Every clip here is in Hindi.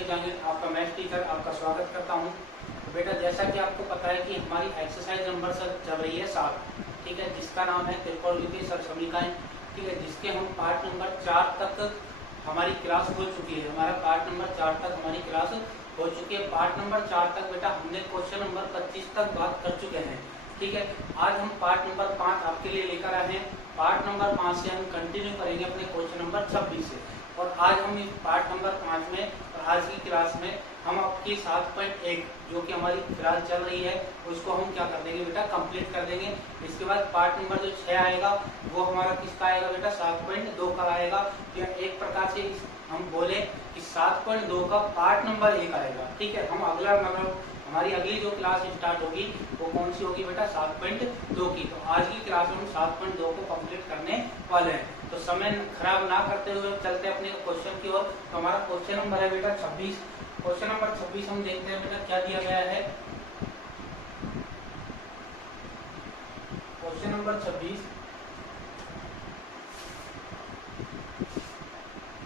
शेख जहांगीर आपका मैथ टीचर आपका स्वागत करता हूं। तो बेटा जैसा कि आपको पता है कि हमारी एक्सरसाइज नंबर सर चल रही है 7, ठीक है, जिसका नाम है त्रिकोणमितीय सरसमीकरण, ठीक है, जिसके हम पार्ट नंबर 4 तक हमारी क्लास हो चुकी है। हमारा पार्ट नंबर 4 तक हमारी क्लास हो चुकी है। पार्ट नंबर 4 तक बेटा हमने क्वेश्चन नंबर 25 तक बात कर चुके हैं, ठीक है। आज हम पार्ट नंबर 5 आपके लिए लेकर आए हैं। पार्ट नंबर 5 से हम कंटिन्यू करेंगे अपने क्वेश्चन नंबर 26 से। और आज हम इस पार्ट नंबर 5 में और आज की क्लास में हम आपकी 7.1 जो कि हमारी फिलहाल चल रही है उसको हम क्या कर देंगे बेटा, कंप्लीट कर देंगे। इसके बाद पार्ट नंबर जो 6 आएगा वो हमारा किसका आएगा बेटा, 7.2 का आएगा। या एक प्रकार से हम बोले कि 7.2 का पार्ट नंबर 1 आएगा, ठीक है। हम अगला हमारी अगली जो क्लास स्टार्ट होगी वो कौन सी होगी बेटा, 7.2 की। तो आज की क्लास में हम 7.2 को कंप्लीट करने वाले हैं। तो समय खराब ना करते हुए चलते अपने क्वेश्चन की ओर। तो हमारा क्वेश्चन नंबर है बेटा 26। क्वेश्चन नंबर 26 हम देखते हैं बेटा क्या दिया गया है। क्वेश्चन नंबर 26,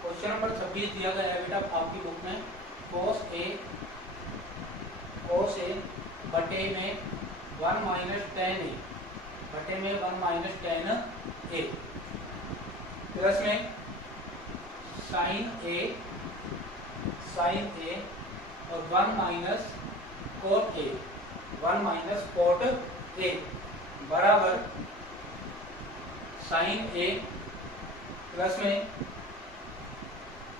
क्वेश्चन नंबर 26 दिया गया है बेटा आपकी बुक में। cos a बटे में 1 माइनस 10a बटे में 1 माइनस 10a प्लस में sin a और 1 minus cot a, 1 minus cot a बराबर sin a प्लस में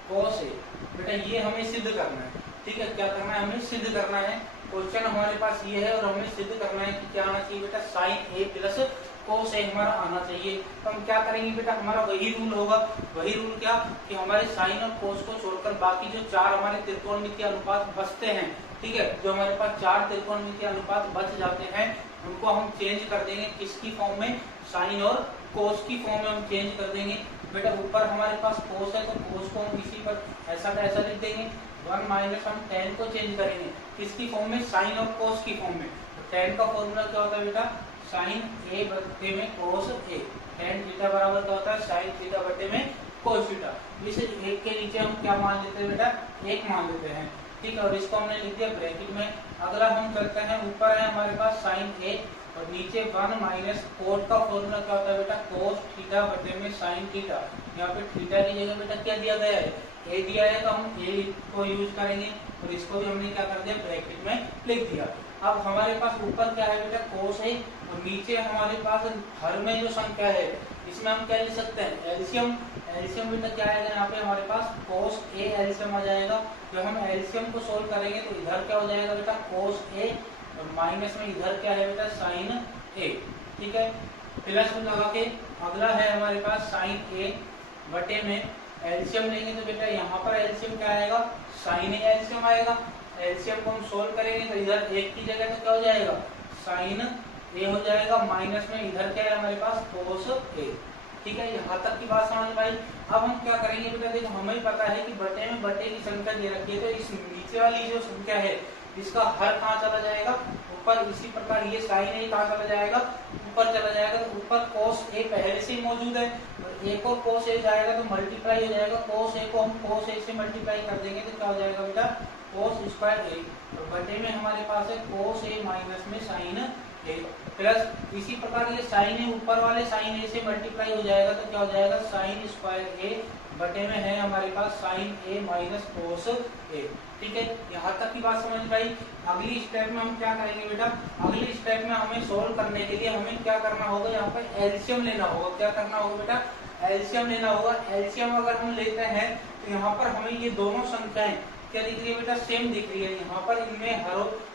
cos a। बेटा ये हमें सिद्ध करना है, ठीक है। क्या करना है, हमें सिद्ध करना है। क्वेश्चन हमारे पास ये है और हमें सिद्ध करना है कि क्या आना चाहिए बेटा, sin a plus cos a हमारा आना चाहिए। तो हम क्या करेंगे बेटा, हमारा वही रूल होगा। वही रूल क्या कि हमारे sin और cos को छोड़कर बाकी जो 4 हमारे त्रिकोणमितीय अनुपात बचते हैं, ठीक है, जो हमारे पास 4 त्रिकोणमितीय अनुपात बच जाते हैं उनको हम चेंज कर देंगे किसकी फॉर्म में, sin और cos की फॉर्म में हम चेंज कर देंगे। बेटा ऊपर हमारे पास cos है तो cos को हम इसी पर ऐसा का ऐसा लिख देंगे। 1 माइनस हम 10 को चेंज करेंगे किसकी फॉर्म में, sin और cos की फॉर्म में। तो 10 का फॉर्मूला क्या होता है बेटा, sin a बटे में cos a। tan थीटा बराबर क्या होता है, sin थीटा बटे में cos थीटा। इस एक के नीचे हम क्या मान लेते हैं बेटा, 1 मान लेते हैं, ठीक है। और इसको हमने लिख दिया ब्रैकेट में। अगला हम करते हैं, ऊपर है हमारे पास sin a और नीचे 1 माइनस cot का फॉर्मूला क्या होता है बेटा, cos थीटा बटे में sin थीटा। यहाँ पे थीटा की जगह बेटा क्या दिया गया है, a दिया है, तो हम a को यूज करेंगे और इसको भी हमने क्या कर दिया, ब्रैकेट में लिख दिया। अब हमारे पास ऊपर क्या है बेटा, cos है और नीचे हमारे पास हर में जो संख्या है इसमें हम क्या लिख सकते हैं, एलसीएम। एलसीएम बेटा क्या आएगा, यहाँ पे हमारे पास cos a एलसीएम आ जाएगा। जब हम एलसीएम को सोल्व करेंगे तो इधर क्या हो जाएगा बेटा, cos a और माइनस में इधर क्या है बेटा, sin a, ठीक है। प्लस लगा के अगला है हमारे पास sin a बटे में एलसीएम लेंगे तो बेटा यहाँ पर एलसीएम क्या आएगा, sin a एलसीएम आएगा। एलसीएम को हम सोल्व करेंगे तो इधर 1 की जगह तो क्या हो जाएगा, sin a हो जाएगा, माइनस में इधर क्या है हमारे पास cos a, ठीक है। यहाँ तक की बात समझ में आई। अब हम क्या करेंगे बेटा, देखो हमें पता है कि बटे में बटे की संख्या दे रखी है, तो इस नीचे वाली जो संख्या है इसका हर कहाँ चला जाएगा, ऊपर। इसी प्रकार ये sin a कहाँ चला जाएगा, ऊपर चला जाएगा। तो ऊपर cos a पहले से ही मौजूद है और एक और cos a जाएगा तो मल्टीप्लाई हो जाएगा। cos a को हम cos a से मल्टीप्लाई कर देंगे तो क्या हो जाएगा बेटा, cos स्क्वायर a और बटे में हमारे पास है cos a माइनस में sin a प्लस इसी प्रकार ये sin a ऊपर वाले sin a से मल्टीप्लाई हो जाएगा तो क्या हो जाएगा, sin स्क्वायर a बटे में है हमारे पास sin a minus cos a, ठीक है। यहाँ तक की बात समझ में आई। अगली स्टेप में हम क्या करेंगे बेटा, अगली स्टेप में हमें सोल्व करने के लिए हमें क्या करना होगा, यहाँ पर एलसीएम लेना होगा। क्या करना होगा बेटा, एलसीएम लेना होगा। एलसीएम अगर हम लेते हैं तो यहाँ पर हमें ये दोनों संख्याएं क्या दिख रही है बेटा, सेम दिख रही है। यहाँ पर इनमें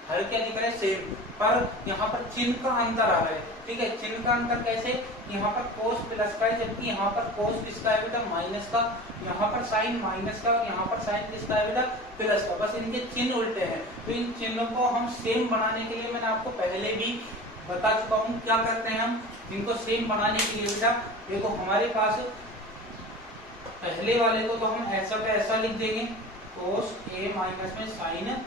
हर क्या दिख रहा है, सेम, पर यहाँ पर चिन्ह का अंतर आ रहा है, ठीक है। चिन्ह का अंतर कैसे, यहाँ पर cos प्लस का है जबकि यहाँ पर cos किसका है बेटा, माइनस का। यहाँ पर sin माइनस का और यहाँ पर sin किसका है बेटा, प्लस का। बस इनके चिन्ह उल्टे हैं। तो इन चिन्हों को हम सेम बनाने के लिए मैंने आपको पहले भी बता चुका हूँ। क्या करते हैं हम इनको सेम बनाने के लिए बेटा, देखो हमारे पास पहले वाले को तो हम ऐसा का ऐसा लिख देंगे, cos a माइनस में sin a,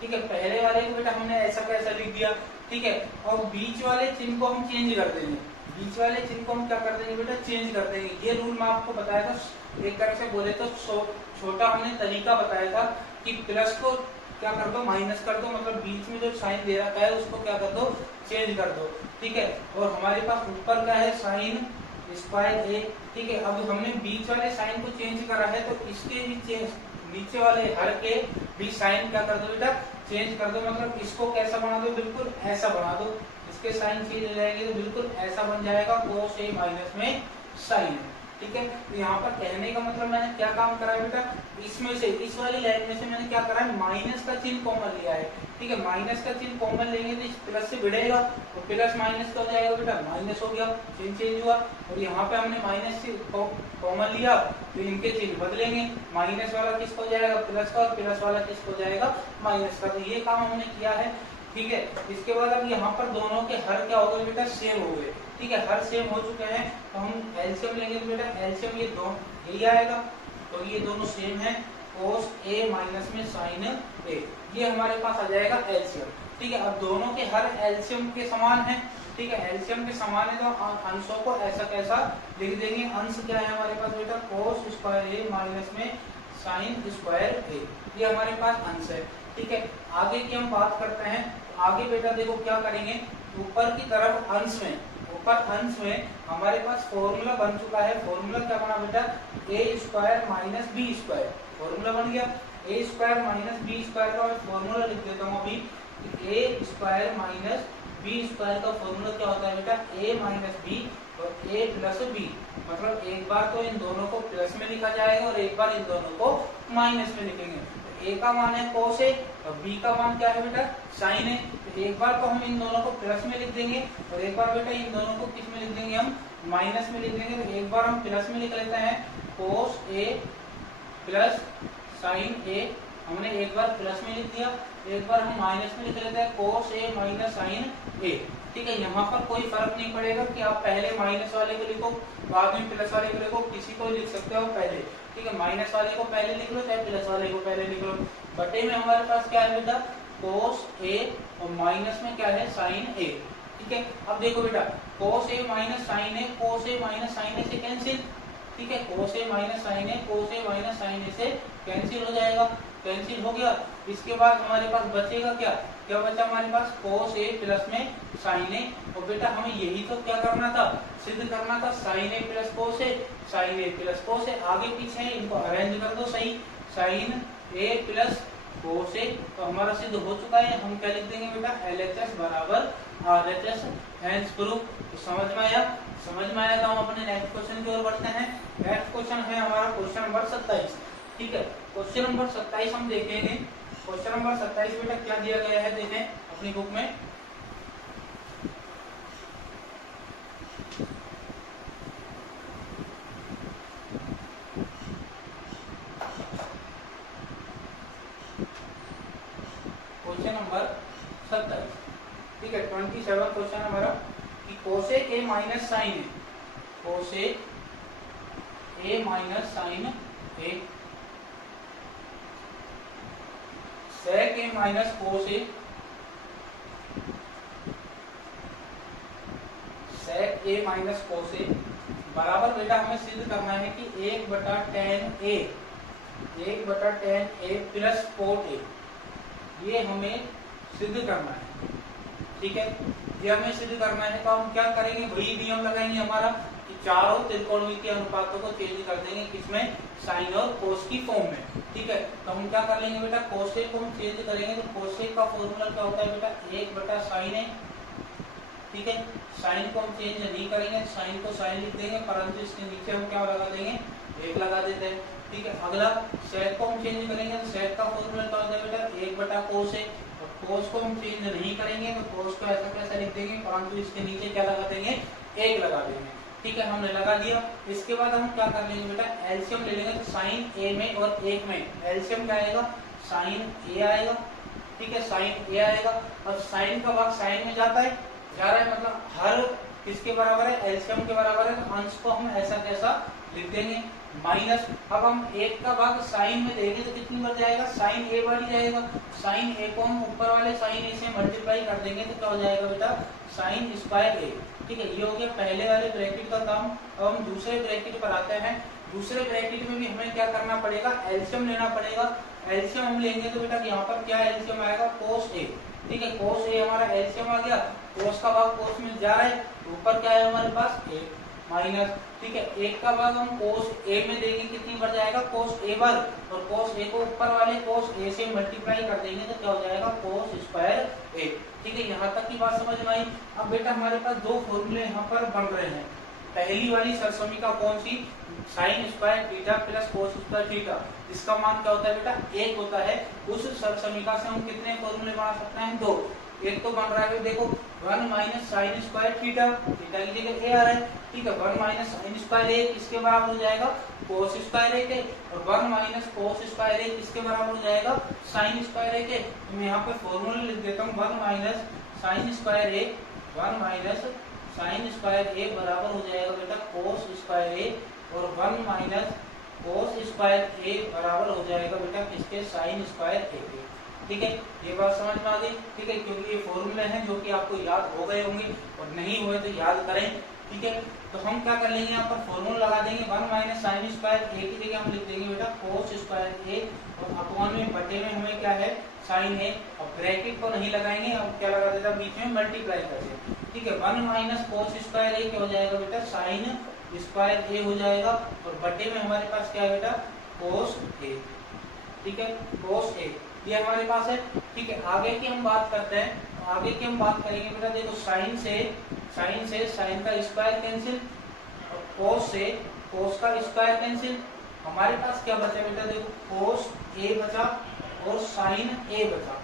ठीक है। पहले वाले को बेटा हमने ऐसा कैसा लिख दिया, ठीक है। और बीच वाले चिन्ह को हम चेंज कर देंगे। बीच वाले चिन्ह को हम क्या कर देंगे बेटा, चेंज कर देंगे। ये रूल मैं आपको बताया था, एक तरह से बोले तो छोटा हमने तरीका बताया था कि प्लस को क्या कर दो माइनस कर दो, मतलब बीच में जो साइन दे रखा है उसको क्या कर दो चेंज कर दो, ठीक है। और हमारे पास ऊपर क्या है साइन स्क्वायर ए, ठीक है। अब हमने बीच वाले साइन को चेंज करा है तो इसके भी चेंज, नीचे वाले हर के भी साइन क्या कर दो बेटा चेंज कर दो, मतलब इसको कैसा बना दो बिल्कुल ऐसा बना दो, इसके साइन चेंज हो जाएंगे तो बिल्कुल ऐसा बन जाएगा कोस ए माइनस में साइन, ठीक है। तो यहाँ पर कहने का मतलब मैंने क्या काम करा है बेटा, इसमें से इस वाली लाइन में से मैंने क्या करा है माइनस का चिन्ह कॉमन लिया है, ठीक है। माइनस का चिन्ह कॉमन लेंगे तो इस प्लस से भिड़ेगा और प्लस माइनस का हो जाएगा बेटा माइनस हो गया, चिन्ह चेंज हुआ। और यहाँ पे हमने माइनस से कॉमन लिया तो इनके चिन्ह बदलेंगे, माइनस वाला किसका हो जाएगा प्लस का और प्लस वाला किसका हो जाएगा माइनस का। तो ये काम हमने किया है, ठीक है। इसके बाद अब यहाँ पर दोनों के हर क्या हो गए बेटा सेम हो गए, ठीक है। हर सेम हो चुके हैं तो हम एलसीएम लेंगे तो बेटा एलसीएम ये दो यही आएगा, तो ये दोनों सेम है कोस ए माइनस में साइन ए, ये हमारे पास आ जाएगा एलसीएम, ठीक है। अब दोनों के हर एलसीएम के समान है, ठीक है। एलसीएम के समान है तो अंशों को ऐसा कैसा लिख देंगे, अंश क्या है हमारे पास बेटा कोस स्क्वायर ए माइनस में साइन स्क्वायर ए, ये हमारे पास अंश है, ठीक है। आगे की हम बात करते हैं, आगे बेटा देखो क्या करेंगे, ऊपर की तरफ अंश में, ऊपर अंश में हमारे पास फॉर्मूला बन चुका है। फॉर्मूला क्या बना बेटा a square minus b square, formula बन गया a square minus b square का मैं फॉर्मूला लिख देता हूँ अभी, a square minus b square का फॉर्मूला क्या होता है बेटा ए माइनस बी और ए प्लस बी, मतलब एक बार तो इन दोनों को प्लस में लिखा जाएगा और एक बार इन दोनों को माइनस में लिखेंगे। ए का मान है कोस ए और बी का मान क्या है बेटा साइन है, तो एक बार तो हम इन दोनों को प्लस में लिख देंगे और एक बार बेटा इन दोनों को किस में लिख देंगे हम माइनस में लिख देंगे। तो एक बार हम प्लस में लिख लेते हैं कोस ए प्लस साइन ए, हमने एक बार प्लस में लिख दिया, एक बार हम माइनस में लिख लेते हैं कोस ए माइनस साइन ए, ठीक है। यहाँ पर कोई फर्क नहीं पड़ेगा कि आप पहले माइनस वाले को लिखो बाद में प्लस वाले को लिखो, किसी को लिख सकते हो पहले, ठीक है। माइनस वाले को पहले लिख लो चाहे प्लस वाले को पहले लिख लो। बटे में हमारे पास क्या है बेटा कोस ए और माइनस में क्या है साइन ए, ठीक है। अब देखो बेटा कोस ए माइनस साइन ए, कोस ए माइनस साइन ए से कैंसिल, ठीक है। कोस ए माइनस साइन ए, कोस ए माइनस साइन ए से कैंसिल हो जाएगा, कैंसिल हो गया। इसके बाद हमारे पास बचेगा क्या, क्या बचा हमारे पास कोस ए प्लस में साइन ए, और बेटा हमें यही तो क्या करना था सिद्ध करना था, साइन ए प्लस कोस ए, साइन ए प्लस कोस ए, आगे पीछे है इनको अरेंज कर दो सही, साइन ए प्लस कोस ए, तो हमारा सिद्ध हो चुका है। हम क्या लिख देंगे बेटा LHS बराबर RHS, हैंस प्रूफ। तो समझ में आया, समझ में आया तो हम अपने नेक्स्ट क्वेश्चन की ओर बढ़ते हैं। नेक्स्ट क्वेश्चन है हमारा क्वेश्चन नंबर 27, ठीक है। क्वेश्चन नंबर 27 हम देखेंगे, क्वेश्चन नंबर 27 बेटा क्या दिया गया है देखें अपनी बुक में, क्वेश्चन नंबर 27, ठीक है। 27 क्वेश्चन हमारा कि cosec a minus sine a, cosec a minus sine a, sec a minus cos a, sec a minus cos a बराबर बेटा हमें सिद्ध करना है कि 1/tan A, 1/tan A plus cot A, ये हमें सिद्ध करना है, ठीक है। ये हमें सिद्ध करना है तो हम क्या करेंगे, वही नियम लगाएंगे हमारा कि चारों त्रिकोणमितीय अनुपातों को चेंज कर देंगे किसमें साइन और कोस की फॉर्म में, ठीक है। तो हम क्या कर लेंगे बेटा कोसेक को हम चेंज करेंगे तो कोसेक का फॉर्मूला क्या होता है बेटा 1/sin है, ठीक है। साइन को हम चेंज नहीं करेंगे, साइन को साइन लिख देंगे, परंतु इसके नीचे हम क्या लगा देंगे 1 लगा देते हैं, ठीक है। अगला सेक को हम चेंज करेंगे तो सेक का फॉर्मूला क्या होता है बेटा 1/cos है, और कोस को हम चेंज नहीं करेंगे तो कोस को ऐसा कैसा लिख देंगे, परंतु इसके नीचे क्या लगा देंगे 1 लगा देंगे, ठीक है। हमने लगा दिया। इसके बाद हम क्या कर लेंगे बेटा एलसीएम ले लेंगे, तो साइन ए में और 1 में एलसीएम क्या आएगा साइन ए आएगा, ठीक है, साइन ए आएगा। और साइन का भाग साइन में जाता है, जा रहा है, मतलब हर किसके बराबर है एलसीएम के बराबर है, तो अंश को हम ऐसा कैसा लिख देंगे माइनस। अब हम 1 का भाग साइन में देंगे तो कितनी बढ़ जाएगा साइन ए बढ़ जाएगा, साइन ए को हम ऊपर वाले साइन ए से मल्टीप्लाई कर देंगे तो क्या हो जाएगा बेटा साइन स्क्वायर ए, ठीक है। ये हो गया पहले वाले ब्रैकेट का काम। अब हम दूसरे ब्रैकेट पर आते हैं। दूसरे ब्रैकेट में भी हमें क्या करना पड़ेगा, एलसीएम लेना पड़ेगा। एलसीएम हम लेंगे तो बेटा यहाँ पर क्या एलसीएम आएगा, कोस ए, ठीक है, कोस ए हमारा एलसीएम आ गया, कोस का भाग कोस में जा रहा है, ऊपर क्या है हमारे पास ए माइनस, ठीक है, एक का भाग हम कोस ए में देंगे, कितनी बढ़ जाएगा कोस ए वर्ग, और कोस ए को ऊपर वाले कोस ए से मल्टीप्लाई कर देंगे तो क्या हो जाएगा कोस स्क्वायर ए, ठीक है, यहाँ तक की बात समझ में आई। अब बेटा हमारे पास दो फॉर्मूले यहाँ पर बन रहे हैं, पहली वाली सरसमीका कौन सी, sine square theta plus cos square theta, इसका मान क्या होता है बेटा एक होता है। उस सरसमीका से हम कितने फॉर्मूले बना सकते हैं, दो, एक तो बन रहा है देखो 1 minus sign square theta, theta की जगह ए आ रहा है, ठीक है, 1 माइनस साइन स्क्वायर ए किसके बराबर हो जाएगा कोस स्क्वायर ए के, और 1 माइनस कोस स्क्वायर ए किसके बराबर हो जाएगा साइन स्क्वायर ए के। तो मैं यहाँ पे फॉर्मूला लिख देता हूँ 1 माइनस साइन स्क्वायर ए, 1 माइनस साइन स्क्वायर ए बराबर हो जाएगा बेटा कोस स्क्वायर ए, और 1 माइनस कोस स्क्वायर ए बराबर हो जाएगा बेटा किसके साइन स्क्वायर ए के, ठीक है, ये बात समझ में आ गई, ठीक है, क्योंकि ये फॉर्मूले हैं जो कि आपको याद हो गए होंगे और नहीं हुए तो याद करें, ठीक है। तो हम क्या कर लेंगे यहाँ पर फॉर्मूला लगा देंगे 1 माइनस साइन स्क्वायर ए की जगह हम लिख देंगे बेटा कोस स्क्वायर ए, और अपॉन में बटे में हमें क्या है साइन ए, और ब्रैकेट को नहीं लगाएंगे, हम क्या लगा देता बीच में मल्टीप्लाई करके, ठीक है, 1 माइनस कोस स्क्वायर ए क्या हो जाएगा बेटा साइन स्क्वायर ए हो जाएगा, और बटे में हमारे पास क्या है बेटा कोस ए, ठीक है, कोस ए ये हमारे पास है, ठीक है। आगे की हम बात करते हैं, तो आगे की हम बात करेंगे बेटा देखो साइन से साइन का स्क्वायर कैंसिल, और कोस से कोस का स्क्वायर कैंसिल, हमारे पास क्या बचा बेटा देखो कोस ए बचा और साइन ए बचा,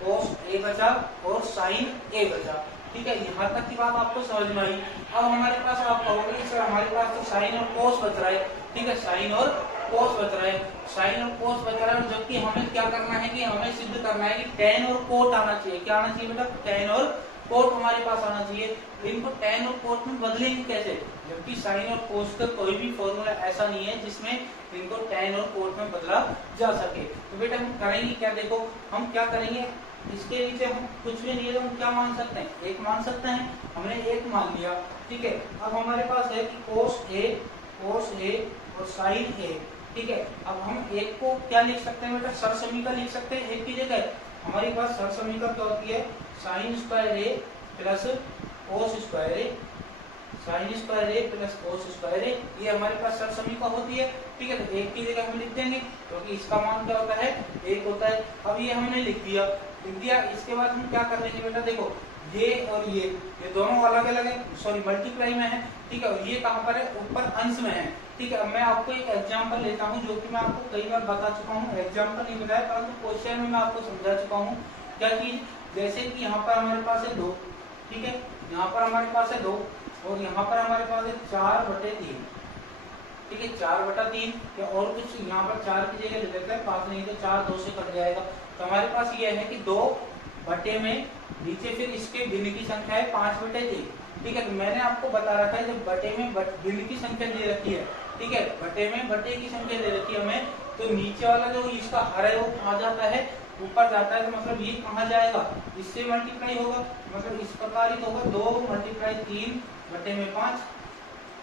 कोस ए बचा और साइन ए बचा, ठीक है, यहाँ तक की बात आपको समझ में आई। अब हमारे पास आप कहोगे सर हमारे पास तो साइन और कोस बच रहा है, ठीक है, साइन और कोस बच रहा है, साइन और कोस बच रहा है, जबकि हमें क्या करना है कि हमें सिद्ध करना है कि टेन और कोट आना चाहिए, क्या आना चाहिए बेटा टेन और कोट हमारे पास आना चाहिए। इनको टेन और कोट में बदलेंगे कैसे, जबकि साइन और कोस का कोई भी फॉर्मूला ऐसा नहीं है जिसमें इनको टेन और कोट में बदला जा सके। तो बेटा हम करेंगे क्या, देखो हम क्या करेंगे, इसके नीचे हम कुछ भी नहीं है तो हम क्या मान सकते हैं, एक मान सकते हैं, हमने एक मान लिया, ठीक है। अब हमारे पास है कि कोस ए और साइन ए, ठीक है। अब हम एक को क्या लिख सकते हैं बेटा सरसमीका लिख सकते हैं, एक की जगह हमारे पास सरसमीका क्या होती है साइन स्क्वायर ए प्लस कोस स्क्वायर ए, साइन स्क्वायर ए प्लस कोस स्क्वायर ए, ये हमारे पास सरसमीका होती है, ठीक है। तो एक की जगह हम लिख देंगे क्योंकि इसका मान क्या होता है एक होता है। अब ये हमने लिख दिया, इसके बाद हम क्या कर लेंगे बेटा देखो ये और ये दोनों अलग अलग है, सॉरी मल्टीप्लाई में है, ठीक है, और ये कहाँ पर है ऊपर अंश में है, ठीक है। अब मैं आपको एक एग्जांपल लेता हूँ जो कि मैं आपको कई बार बता चुका हूँ, एग्जांपल नहीं बताया परंतु क्वेश्चन में मैं आपको समझा चुका हूँ। क्या चीज, जैसे कि यहाँ पर हमारे पास है 2, ठीक है, यहाँ पर हमारे पास है 2 और यहाँ पर हमारे पास है 4/3, ठीक है, 4/3 या और कुछ यहाँ पर 4 की जगह ले लेते हैं 5, नहीं तो 4 2 से कट जाएगा। तो हमारे पास ये है कि 2 बटे में नीचे फिर इसके भिन्न की संख्या है 5/3, ठीक है। तो मैंने आपको बता रखा है जब बटे में भिन्न की संख्या दे रखी है, ठीक है, बटे में बटे की संख्या दे रखी है हमें, तो नीचे वाला जो इसका हर है वो कहाँ जाता है ऊपर जाता है, तो मतलब ये कहाँ जाएगा इससे मल्टीप्लाई होगा, मतलब इस प्रकार ही होगा 2 × 3/5,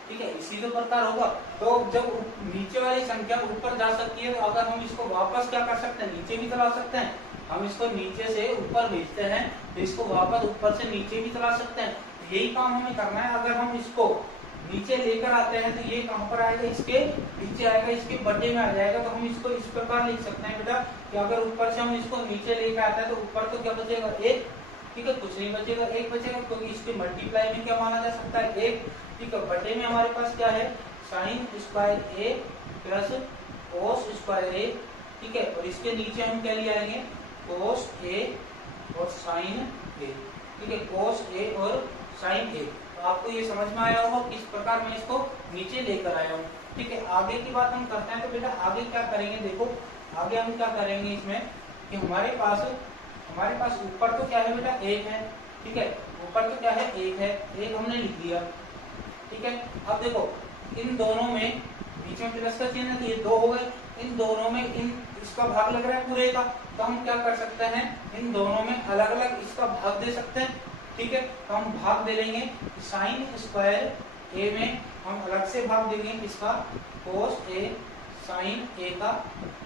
ठीक है, इसी तो प्रकार होगा। तो जब नीचे वाली संख्या ऊपर जा सकती है तो अगर हम इसको वापस क्या कर सकते हैं नीचे भी चला सकते हैं, हम इसको नीचे से ऊपर भेजते हैं तो इसको वापस ऊपर से नीचे भी चला सकते हैं, यही काम हमें करना है। अगर हम इसको नीचे लेकर आते हैं तो ये कहाँ पर आएगा इसके नीचे आएगा, इसके बटे में आ जाएगा। तो हम इसको इस प्रकार लिख सकते हैं बेटा कि अगर ऊपर से हम इसको नीचे लेकर आते हैं तो ऊपर तो क्या बचेगा 1, ठीक है, कुछ नहीं बचेगा 1 बचेगा क्योंकि इसके मल्टीप्लाई में क्या माना जा सकता है 1, ठीक है। बटे में हमारे पास क्या है साइन स्क्वायर ए प्लस कोस स्क्वायर ए, ठीक है, और इसके नीचे हम क्या ले आएंगे कोस ए और साइन ए, ठीक है, कोस ए और साइन ए। तो आपको ये समझ में आया होगा किस प्रकार मैं इसको नीचे लेकर आया हूँ, ठीक है। आगे की बात हम करते हैं, तो बेटा आगे क्या करेंगे, देखो आगे हम क्या करेंगे इसमें कि हमारे पास ऊपर तो क्या है बेटा 1 है, ठीक है, ऊपर तो क्या है 1 है, 1 हमने लिख दिया, ठीक है। अब देखो इन दोनों में बीच में प्लस का चिन्ह है तो ये 2 हो गए, इन दोनों में इसका भाग लग रहा है पूरे का, तो हम क्या कर सकते हैं इन दोनों में अलग अलग इसका भाग दे सकते हैं, ठीक है। तो हम भाग दे लेंगे साइन स्क्वायर ए में हम अलग से भाग देंगे इसका कोस ए साइन ए का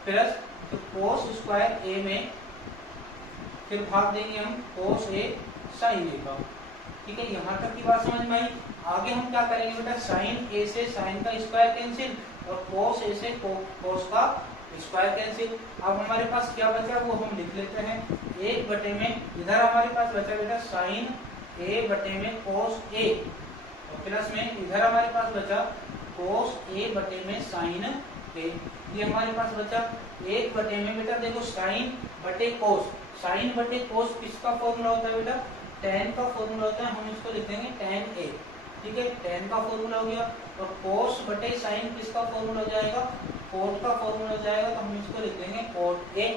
प्लस तो कोस स्क्वायर ए में फिर भाग देंगे हम कोस ए साइन ए का। ठीक है, यहाँ तक की बात समझ में आई। आगे हम क्या करेंगे बेटा, साइन ए से साइन का स्क्वायर कैंसिल और कोस ए से कोस का स्क्वायर कैंसिल। अब हमारे पास क्या बचा वो हम लिख लेते हैं, एक बटे में इधर हमारे पास बचा बेटा साइन ए बटे में कोस ए और प्लस में इधर हमारे पास बचा कोस ए बटे में साइन ए। ये हमारे पास बचा एक बटे में बेटा देखो साइन बटे कोस, साइन बटे कोस किसका फॉर्मूला होता है बेटा, tan का फॉर्मूला होता है, हम इसको लिख देंगे tan a। ठीक है, tan का फॉर्मूला हो गया और cos बटे sin किसका फॉर्मूला हो जाएगा, cot का फॉर्मूला हो जाएगा, तो हम इसको लिख देंगे cot a।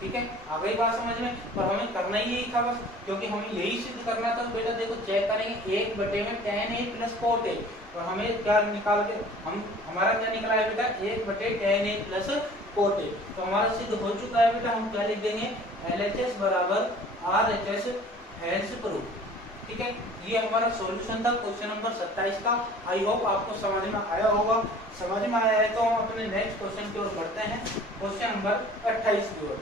ठीक है, आ गई बात समझ में। पर हमें करना ही यही था बस, क्योंकि हमें यही सिद्ध करना था। बेटा देखो चेक करेंगे, एक बटे में tan a plus cot a और हमें क्या निकाल के हमारा क्या निकला है बेटा, एक बटे tan a plus cot a। तो हमारा सिद्ध हो चुका है बेटा। हम क्या लिख देंगे, LHS बराबर RHS हैंस प्रूफ। ठीक है, ये हमारा सॉल्यूशन था क्वेश्चन नंबर 27 का। आई होप आपको समझ में आया होगा। समझ में आया है तो हम अपने नेक्स्ट क्वेश्चन की ओर बढ़ते हैं, क्वेश्चन नंबर 28 की ओर।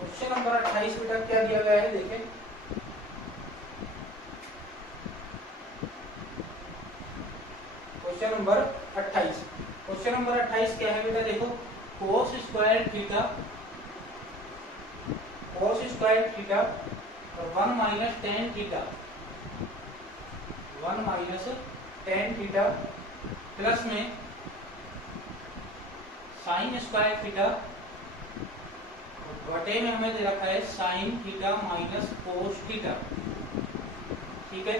क्वेश्चन नंबर 28 बेटा क्या दिया गया है देखें, क्वेश्चन नंबर 28। क्वेश्चन नंबर 28 क्या है बेटा देखो, कोस स्क्वायर थीटा और 1 माइनस टेन थीटा प्लस में साइन स्क्वायर थीटा बटे में हमें दे रखा है sine theta minus cos theta. ठीक है,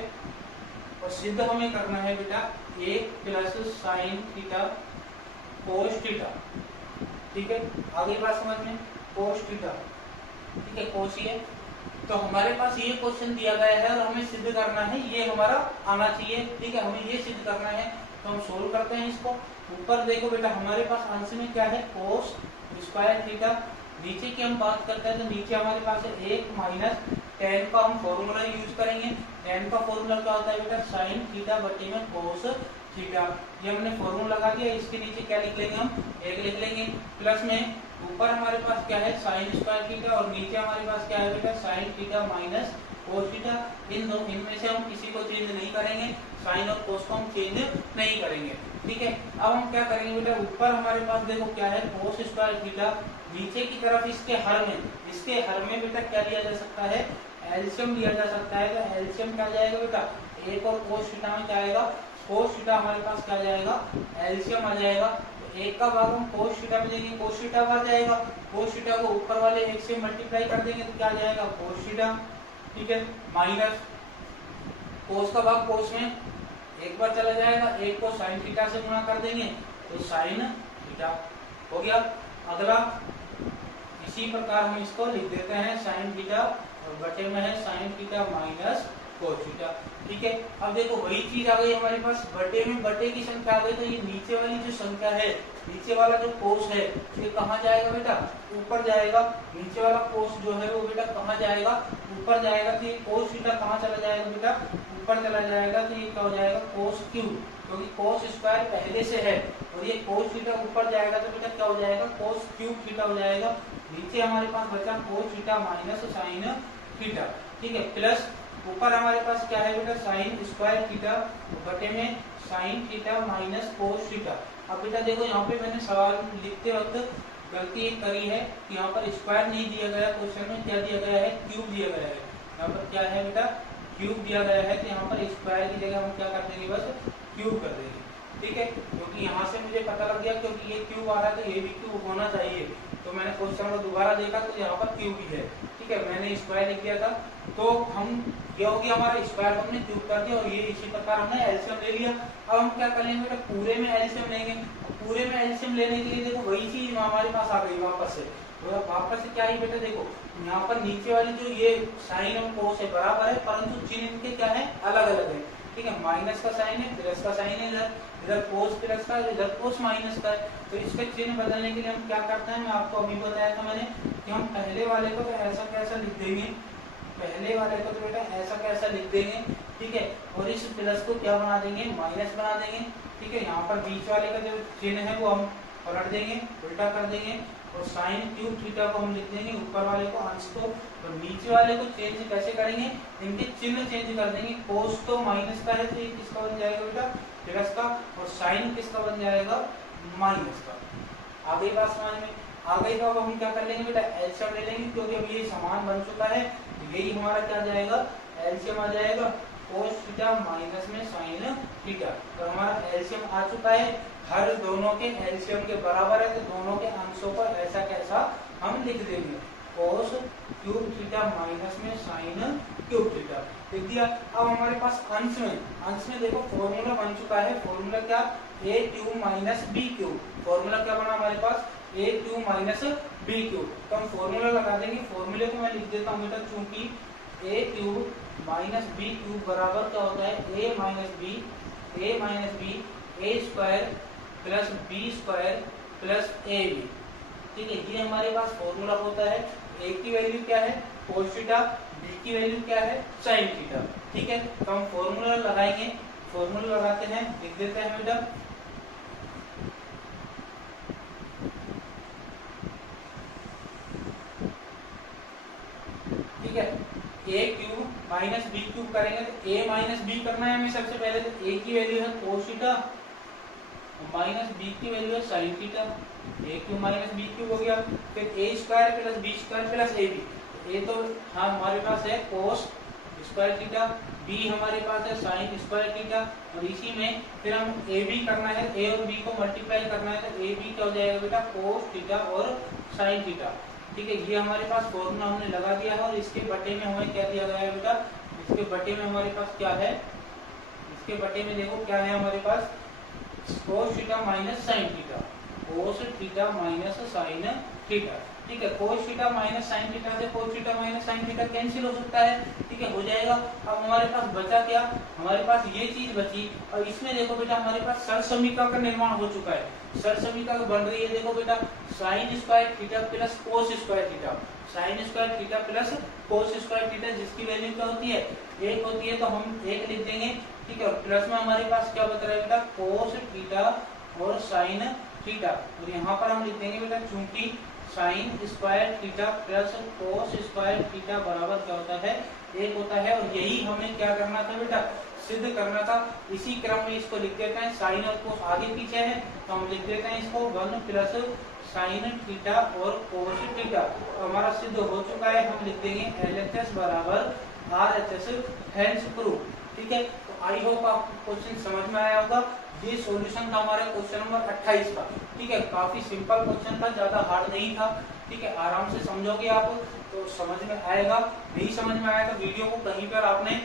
और सिद्ध हमें करना है बेटा एक plus sign theta cos theta. ठीक है, आगे बात समझ में, कोस थीटा। ठीक है, कोस ये तो हमारे पास ये क्वेश्चन दिया गया है और हमें सिद्ध करना है, ये हमारा आना चाहिए। ठीक है, हमें ये सिद्ध करना है तो हम सोल्व करते हैं इसको। ऊपर देखो बेटा हमारे पास आंसर में क्या है, कोस स्क्वायर थीटा। नीचे की हम बात करते हैं तो नीचे हमारे पास है एक माइनस टेन का हम फॉर्मूला यूज करेंगे। टेन का फॉर्मूला क्या होता है बेटा, साइन थीटा बटे में कोस थीटा। ये हमने फॉर्मूला लगा दिया, इसके नीचे क्या लिख लेंगे हम, एक लिख लेंगे प्लस में ऊपर हमारे पास क्या है साइन स्क्वायर थीटा और नीचे हमारे पास क्या है बेटा sine theta minus cos theta. इनमें से हम किसी को चेंज नहीं करेंगे, साइन और कोस को हम चेंज नहीं करेंगे। ठीक है, अब हम क्या करेंगे बेटा, ऊपर हमारे पास देखो क्या है कोस स्क्वायर थीटा, नीचे की तरफ इसके हर में बेटा क्या लिया जा सकता है, एलसीएम लिया जा सकता है। तो एलसीएम क्या जाएगा बेटा, एक और कोस थीटा में क्या आएगा, कोस थीटा हमारे पास क्या जाएगा, एलसीएम आ जाएगा। तो एक का भाग हम कोस थीटा में देंगे, कोस थीटा आ जाएगा। कोस थीटा को ऊपर वाले एक से मल्टीप्लाई कर देंगे तो क्या आ जाएगा, कोस थीटा। ठीक है, माइनस कोस का भाग कोस में एक बार चला जाएगा, एक को साइन थीटा से गुणा कर देंगे तो साइन थीटा हो गया। अगला इसी प्रकार हम इसको लिख देते हैं साइन थीटा और बटे में है sine theta minus cos theta. ठीक है, अब देखो वही चीज आ गई हमारे पास, बटे में बटे की संख्या आ गई। तो ये नीचे वाली जो संख्या है, नीचे वाला जो कोस है ये कहाँ जाएगा बेटा, ऊपर जाएगा। नीचे वाला कोस जो है वो बेटा कहाँ जाएगा, ऊपर जाएगा। तो ये कोस थीटा कहाँ चला जाएगा बेटा, ऊपर चला जाएगा। तो ये क्या हो जाएगा, कोस क्यूब, क्योंकि कोस स्क्वायर पहले से है और ये कोस थीटा ऊपर जाएगा तो बेटा क्या हो जाएगा, कोस क्यूब थीटा हो जाएगा। नीचे हमारे पास बचा कोस थीटा माइनस साइन थीटा। ठीक है, प्लस ऊपर हमारे पास क्या है बेटा, साइन स्क्वायर थीटा बटे में sine theta minus cos theta. अब बेटा देखो यहाँ पे मैंने सवाल लिखते वक्त गलती एक करी है, यहाँ पर स्क्वायर नहीं दिया गया, क्वेश्चन में क्या दिया गया है, क्यूब दिया गया है। यहाँ पर क्या है बेटा, क्यूब दिया गया है। तो यहाँ पर स्क्वायर की जगह हम क्या कर देंगे, बस क्यूब कर देंगे। ठीक है, क्योंकि यहाँ से मुझे पता लग गया क्योंकि ये क्यूब आ रहा है तो ये भी क्यूब होना चाहिए। तो मैंने क्वेश्चन को दोबारा देखा तो यहाँ पर क्यूब ही है। ठीक है, मैंने स्क्वायर लिख दिया था तो हम ये हो गया हमारा स्क्वायर को हमने क्यूब कर दिया और ये इसी प्रकार हमने एलसीएम ले लिया। अब हम क्या कर लेंगे बेटा, पूरे में एलसीएम लेंगे। पूरे में एलसीएम लेने के लिए देखो वही चीज हमारे पास आ गई वापस से। तो वापस से क्या है बेटा, देखो यहाँ पर नीचे वाली जो ये साइन और कोस है बराबर है, परंतु चिन्ह इनके क्या है, अलग अलग है। ठीक है, माइनस का साइन है, प्लस का साइन है, इधर इधर कोस प्लस का, इधर कोस माइनस का है। तो इसके चिन्ह बदलने के लिए हम क्या करते हैं, मैं आपको अभी बताया था मैंने कि हम पहले वाले को तो ऐसा कैसा लिख देंगे, पहले वाले को तो बेटा ऐसा कैसा लिख देंगे। ठीक है, और इस प्लस को क्या बना देंगे, माइनस बना देंगे। ठीक है, यहाँ पर बीच वाले का जो चिन्ह है वो हम पलट देंगे, उल्टा कर देंगे, और साइन क्यूब थीटा को हम लिख देंगे ऊपर वाले को अंश को, और नीचे वाले को चेंज कैसे करेंगे, इनके चिन्ह चेंज कर देंगे। कोस तो माइनस का है तो ये किसका बन जाएगा बेटा, प्लस का, और साइन किसका बन जाएगा, माइनस का। आ गई बात समझ में, आ गई। तो अब हम क्या कर लेंगे बेटा, एलसीएम ले लेंगे, क्योंकि अब ये समान बन चुका है, यही हमारा क्या जाएगा, एलसीएम आ जाएगा, कोस थीटा माइनस में साइन थीटा। तो हमारा एलसीएम आ चुका है, हर दोनों के एलसीएम के बराबर है, तो दोनों के अंशों को ऐसा कैसा हम लिख देंगे, कोस क्यूब थीटा माइनस में साइन क्यूब थीटा लिख दिया। अब हमारे पास अंश में देखो फॉर्मूला बन चुका है, फॉर्मूला क्या, a cube minus b cube. Formula क्या बना हमारे पास, a cube minus b cube. तो हम फॉर्मूला लगा देंगे, फॉर्मूले को मैं लिख देता हूँ बेटा, चूंकि a cube minus b cube बराबर क्या होता है, a minus b a square plus B square plus a b. ठीक है, ये हमारे पास फॉर्मूला होता है। ए की वैल्यू क्या है, कोस थीटा, बी की वैल्यू क्या है, साइन थीटा। ठीक है, तो हम फॉर्मूला लगाएंगे, फॉर्मूला लगाते हैं, लिख देते हैं बेटा, ठीक है, ए क्यूब माइनस बी क्यूब करेंगे, तो ए माइनस बी करना है हमें सबसे पहले। तो ए की वैल्यू है कोस थीटा, माइनस बी की वैल्यू है sine theta, a cube minus b cube हो गया। फिर a square plus B square plus a b, ए तो हाँ हमारे पास है कोस स्क्वायर थीटा, बी हमारे पास है साइन स्क्वायर थीटा, और इसी में फिर हम ए बी करना है, ए और बी को मल्टीप्लाई करना है, तो ए बी क्या हो जाएगा बेटा, कोस थीटा और साइन थीटा। ठीक है, ये हमारे पास फॉर्मूला हमने लगा दिया है, और इसके बटे में हमें क्या दिया गया है बेटा, इसके बटे में हमारे पास क्या है, इसके बटे में देखो क्या है हमारे पास, cos theta minus sine theta, cos theta minus sine theta. ठीक है, cos theta minus sine theta से cos theta minus sine theta cancel हो सकता है। ठीक है, हो जाएगा। अब हमारे पास बचा क्या, हमारे पास ये चीज बची, और इसमें देखो बेटा हमारे पास सरसमीका का निर्माण हो चुका है। सरसमीका बन रही है, देखो बेटा, sine square theta plus cos square theta, sign square theta plus cos square theta, जिसकी वैल्यू क्या होती है, एक होती है, तो हम एक लिख देंगे। ठीक है, प्लस में हमारे पास क्या बता रहा है बेटा, कोस थीटा और साइन थीटा, और यहाँ पर हम लिख देंगे बेटा, चूंकि sign square theta plus cos square theta बराबर क्या होता है, एक होता है। और यही हमें क्या करना था बेटा, सिद्ध करना था। इसी क्रम में इसको लिख देते हैं, साइन और कोस आगे पीछे है, तो हम लिख देते हैं इसको 1 प्लस साइन थीटा और कोस थीटा। तो हमारा सिद्ध हो चुका है, हम लिख देंगे LHS बराबर RHS, हेंस प्रूफ। ठीक है, तो आई होप आपको क्वेश्चन समझ में आया होगा। ये सॉल्यूशन था हमारे क्वेश्चन नंबर 28 का। ठीक है, काफी सिंपल क्वेश्चन था, ज्यादा हार्ड नहीं था। ठीक है, आराम से समझोगे आप तो समझ में आएगा। नहीं समझ में आया तो वीडियो को कहीं पर आपने